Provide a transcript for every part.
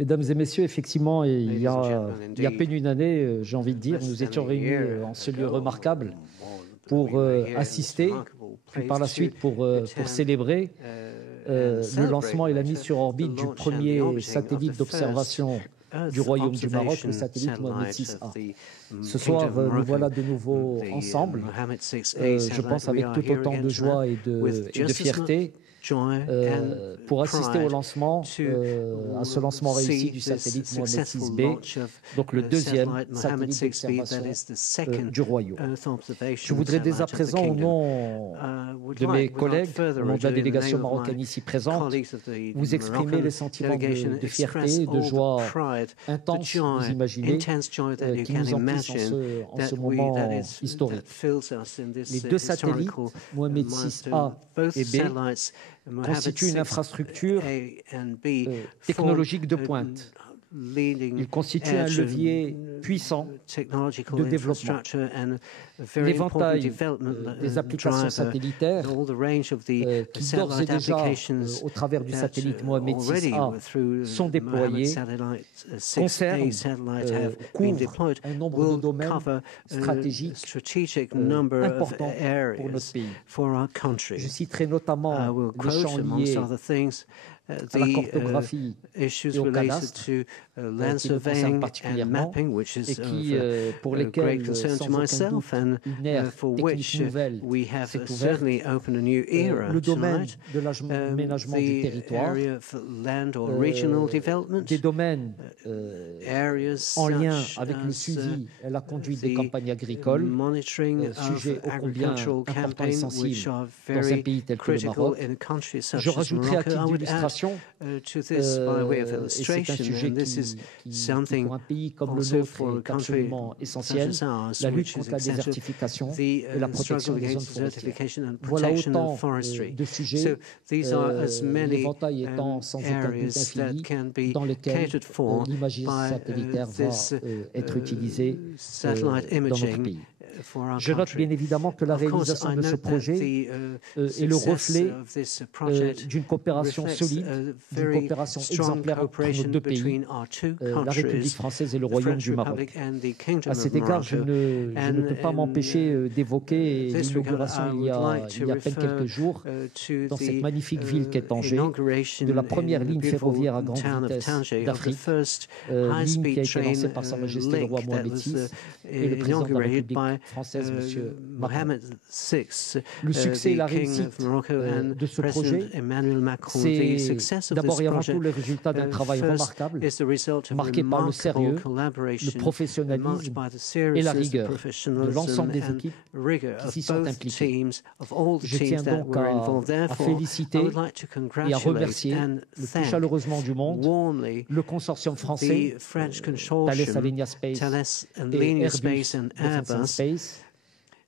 Mesdames et messieurs, effectivement, il y a à peine une année, j'ai envie de dire, nous étions réunis en ce lieu remarquable pour assister, puis par la suite pour célébrer le lancement et la mise sur orbite du premier satellite d'observation du Royaume du Maroc, le satellite Mohamed VI-A. Ce soir, nous voilà de nouveau ensemble, je pense avec tout autant de joie et de fierté, pour assister au lancement, à ce lancement réussi du satellite Mohamed VI-B, donc le deuxième satellite d'observation du Royaume. Je voudrais dès à présent, au nom de mes collègues, au nom de la délégation marocaine ici présente, vous exprimer les sentiments de fierté et de joie intense, vous imaginez, qui nous emplissent en ce moment historique. Les deux satellites, Mohamed VI-A et B, constituent une infrastructure technologique de pointe. Il constitue un levier puissant de développement. L'éventail des applications satellitaires qui d'ores et déjà, au travers du satellite Mohamed VI-A, sont déployés, concernent, couvrent un nombre de domaines stratégiques importants pour notre pays. Je citerai notamment les champs liés à la cartographie et au cadastre, qui nous concernent particulièrement et qui, pour lesquels, sans aucun doute, une ère technique nouvelle s'est ouverte. Le domaine de l'aménagement du territoire, des domaines en lien avec le suivi et la conduite des campagnes agricoles, sujet ô combien important et sensible dans un pays tel que le Maroc. Je rajouterai à titre d'illustration, et c'est un sujet qui, pour un pays comme le nôtre, est absolument essentiel, la lutte contre la désertification et la protection des zones forestières. Voilà autant de sujets, l'éventail étant sans aucun doute infini, dans lesquels l'imagerie satellitaire va être utilisée dans notre pays. Je note bien évidemment que la réalisation de ce projet est le reflet d'une coopération solide, d'une coopération exemplaire entre nos deux pays, la République française et le Royaume du Maroc. À cet égard, je ne peux pas m'empêcher d'évoquer l'inauguration il y a à peine quelques jours, dans cette magnifique ville qu'est Tanger, de la première ligne ferroviaire à grande vitesse d'Afrique, ligne qui a été lancée par Sa Majesté le Roi Mohamed VI et le président de la République française, M. Macron. Le succès et la réussite de ce projet, c'est d'abord et avant tout le résultat d'un travail remarquable, marqué par le sérieux, le professionnalisme et la rigueur de l'ensemble des équipes qui s'y sont impliquées. Je tiens donc à féliciter et à remercier le plus chaleureusement du monde le consortium français Thales Alenia Space et Airbus Defence Space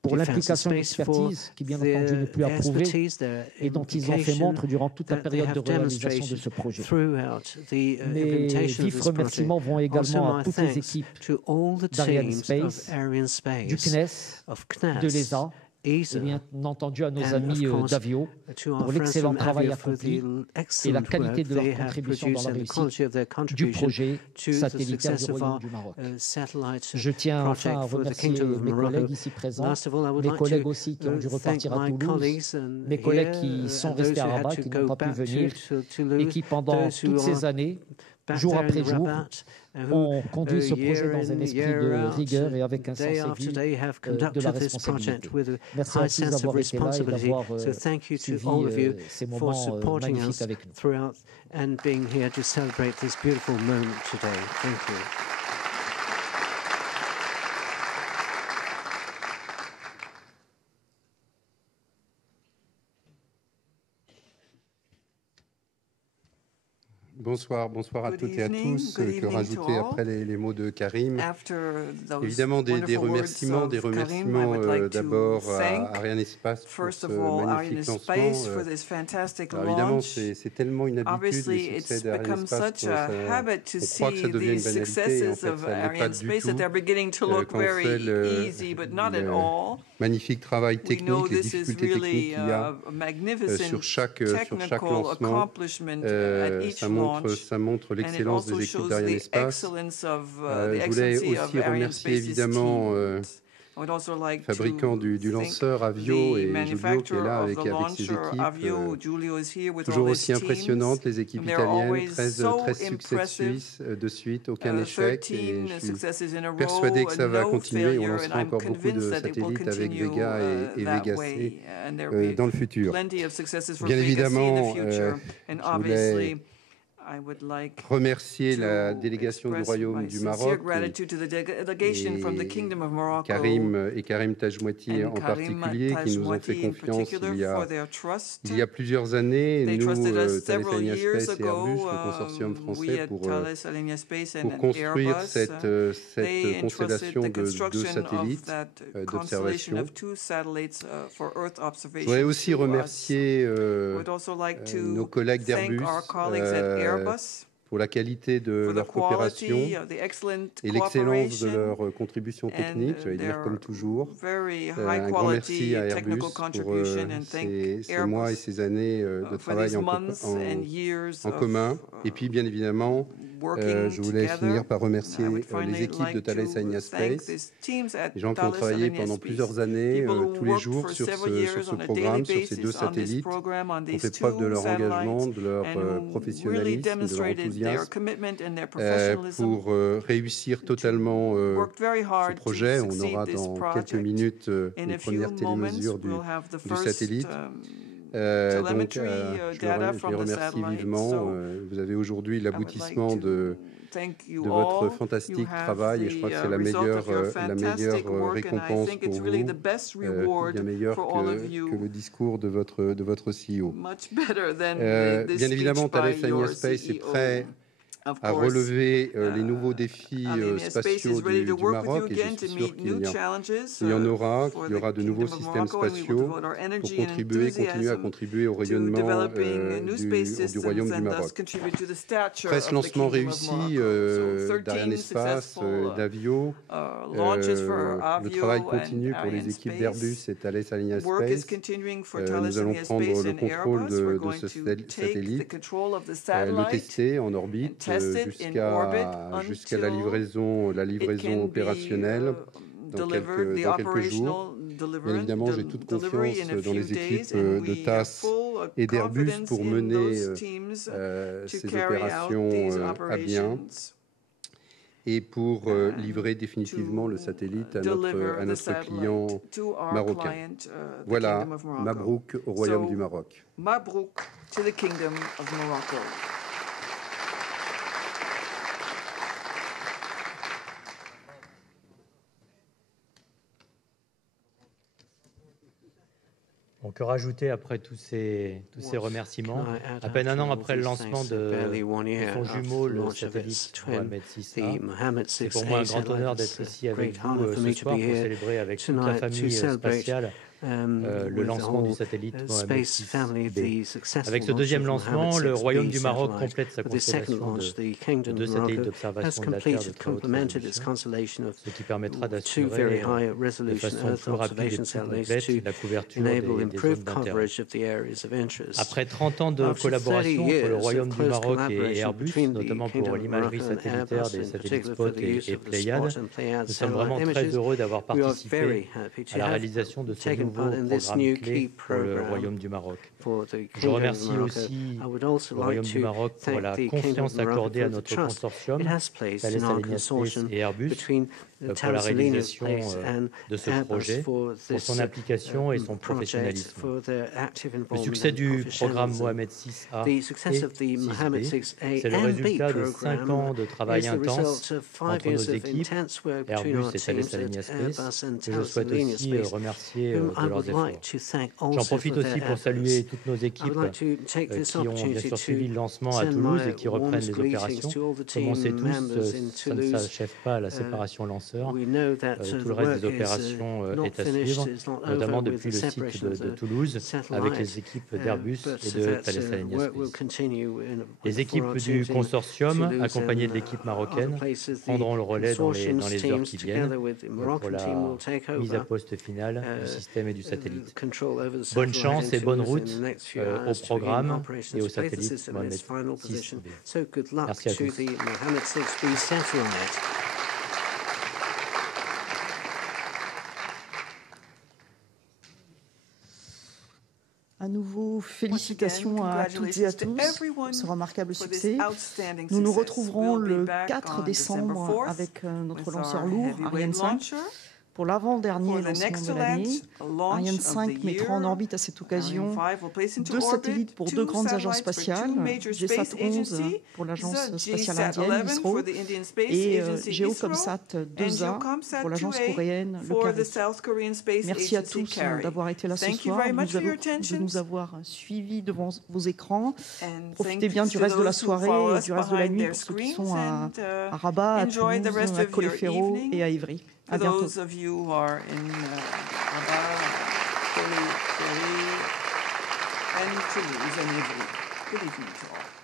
pour l'implication et l'expertise qui, bien entendu, n'est plus à prouver et dont ils ont fait montre durant toute la période de réalisation de ce projet. Mes vifs remerciements vont également à toutes les équipes d'Arianespace, du CNES, de l'ESA, et bien entendu à nos amis d'Avio pour l'excellent travail accompli et la qualité de leur contribution dans la réussite du projet satellitaire du Royaume du Maroc. Je tiens enfin à remercier mes collègues ici présents, mes collègues aussi qui ont dû repartir à Toulouse, mes collègues qui sont restés à Rabat, qui n'ont pas pu venir et qui pendant toutes ces années, jour après jour, ont conduit ce projet dans un esprit de rigueur et avec un sens aigu de la responsabilité. Merci à tous d'avoir été là et d'avoir suivi ces moments magnifiques avec nous. Bonsoir à toutes et à tous. Que rajouter après les mots de Karim? Évidemment, des remerciements d'abord à Arianespace pour ce magnifique lancement. Alors évidemment, c'est tellement une habitude, les succès d'Arianespace, on croit que ça devient une banalité, et en fait, ça n'est pas du tout. Quand on fait le magnifique travail technique, les difficultés techniques qu'il y a sur chaque lancement, ça montre montre l'excellence des équipes d'Arianespace. Je voulais aussi remercier évidemment fabricant du lanceur Avio et Giulio qui est là avec ses équipes. Toujours aussi impressionnantes, les équipes italiennes, 13 succès de suite, aucun échec. Et je suis persuadé que ça va continuer. On lancera encore beaucoup de satellites avec Vega et Vega C dans le futur. Bien évidemment, je voulais remercier la délégation du Royaume du Maroc et Karim Tajmouati en particulier qui nous ont fait confiance il y a plusieurs années. Nous, Thales Alenia Space et Airbus, le consortium français, pour construire cette constellation de 2 satellites d'observation. Je voudrais aussi remercier nos collègues d'Airbus pour la qualité de leur coopération et l'excellence de leur contribution technique, j'allais dire comme toujours. Un grand merci à Airbus pour ces mois et ces années de travail en commun. Et puis, bien évidemment, je voulais finir par remercier les équipes de Thales Alenia Space, les gens qui ont travaillé pendant plusieurs années, tous les jours, sur ce programme, sur ces 2 satellites, ont fait preuve de leur engagement, de leur professionnalisme, de leur enthousiasme pour réussir totalement ce projet. On aura dans quelques minutes les premières télémesures du satellite. Donc, je les remercie vivement. Vous avez aujourd'hui l'aboutissement de votre fantastique travail et je crois que c'est la meilleure récompense pour vous, bien meilleure que le discours de votre CEO. Bien évidemment, Thales Alenia Space est prêt à relever les nouveaux défis spatiaux du Maroc et je suis sûr qu'il y en aura, qu'il y aura de nouveaux systèmes spatiaux pour continuer à contribuer au rayonnement du Royaume du Maroc. Après ce lancement réussi d'Arianespace, d'Avio, le travail continue pour les équipes d'Airbus et Thales Alenia Space. Nous allons prendre le contrôle de ce satellite, le tester en orbite, jusqu'à la livraison opérationnelle dans quelques jours. Bien évidemment, j'ai toute confiance dans les équipes de TAS et d'Airbus pour mener ces opérations à bien et pour livrer définitivement le satellite à notre client marocain. Voilà, Mabrouk au Royaume du Maroc. Mabrouk to the Kingdom of Morocco. On peut rajouter après tous ces remerciements, à peine un an après le lancement de son jumeau, le satellite Mohamed 6A. C'est pour moi un grand honneur d'être ici avec vous ce soir pour célébrer avec toute la famille spatiale le lancement du satellite Mohamed 6B. Avec ce deuxième lancement, le Royaume du Maroc complète sa constellation de 2 satellites d'observation de la Terre de très haute résolution, ce qui permettra d'assurer de façon plus rapide et plus complète la couverture des zones d'intérêt. Après 30 ans de collaboration entre le Royaume du Maroc et Airbus, notamment pour l'imagerie satellitaire des satellites Spot et Pléiade, nous sommes vraiment très heureux d'avoir participé à la réalisation de ce nouveau programme clé pour le Royaume du Maroc. Je remercie aussi le Royaume du Maroc pour la confiance accordée à notre consortium, Thales Alenia Space et Airbus, pour la réalisation de ce projet, pour son implication et son professionnalisme. Le succès du programme Mohamed 6A et 6B, c'est le résultat de 5 ans de travail intense entre nos équipes, Airbus et Thales Alenia Space, et je souhaite aussi remercier de leurs efforts. J'en profite aussi pour saluer toutes nos équipes qui ont bien sûr suivi le lancement à Toulouse et qui reprennent les opérations. Comme on sait tous, ça ne s'achève pas à la séparation lanceur. Tout le reste des opérations est à suivre, notamment depuis le site de Toulouse, avec les équipes d'Airbus et de Thales Alenia Space. Les équipes du consortium, accompagnées de l'équipe marocaine, prendront le relais dans les heures qui viennent pour la mise à poste finale du système GSM et du satellite. Bonne chance et bonne route au programme et au satellite Mohamed 6. Merci à tous. À nouveau, félicitations à toutes et à tous pour ce remarquable succès. Nous nous retrouverons le 4 décembre avec notre lanceur lourd, Ariane 5. Pour l'avant-dernier lancement de l'année, Ariane 5 mettra en orbite à cette occasion 2 satellites pour 2 grandes agences spatiales, GSAT-11 pour l'agence spatiale indienne, ISRO, et GeoComSat 2A pour l'agence coréenne, le CARI. Merci à tous d'avoir été là ce soir, de nous avoir suivis devant vos écrans. Profitez bien du reste de la soirée et du reste de la nuit pour ceux qui sont à Rabat, à Toulouse, à Colleferro et à Ivry. À bientôt. Those of you who are in Rabat, Colleferro, and Toulouse and Ivry. Good evening to all.